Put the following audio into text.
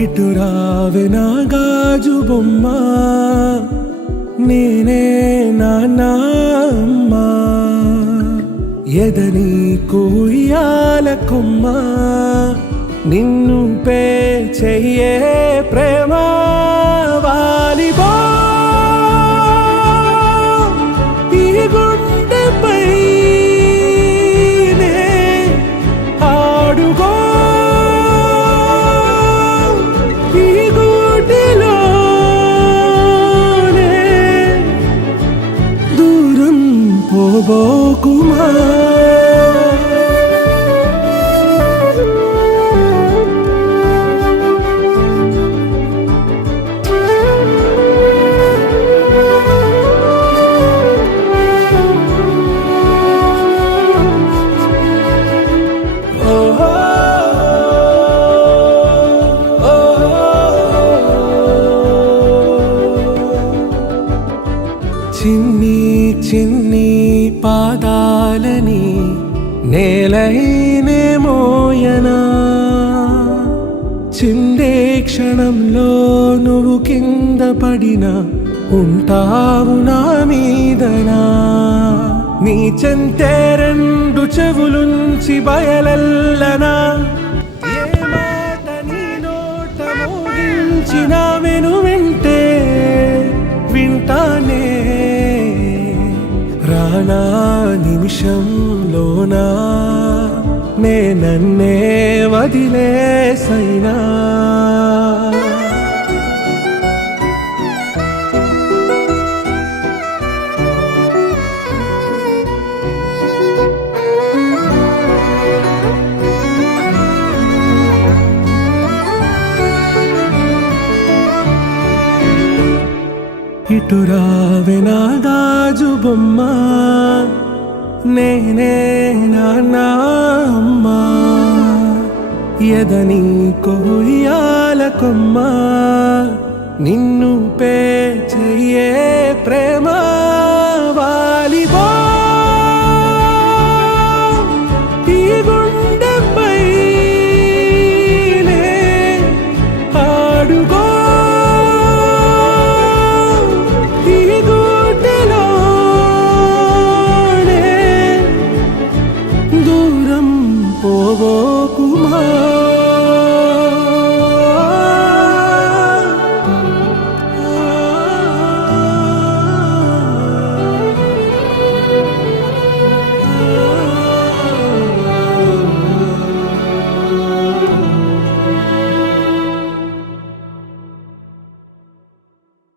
ఇటు రావే నా గాజు బొమ్మ, నేనే నాన్న అమ్మ. ఎదని కుయ్యాల కొమ్మ, నిన్ను పే చెయ్యే ప్రేమ వాలిబో. ఈ గుండెపై ఆడుగో, ఈ గుడిలోనే దూరం పోబోకుమా. చిన్ని చిన్ని పాదాలని నేలైనే మోయనా, చిందే క్షణంలో నువ్వు కింద పడినా ఉంటావు నా మీదనా. నీ చెంతే రెండు చెవులుంచి బయలెల్లనా, ఏ మాట నీ నోట మోగించిన వెను వింటే వింటానే. రానా నిమిషంలోనా నే నన్నే వదిలేసైనా. ఇటు రావే నా గాజు బొమ్మ, నేనే నాన్న అమ్మ. ఎదని కొయ్యాల కొమ్మ, నిన్ను పే చెయ్యే ప్రేమ వాలిబో.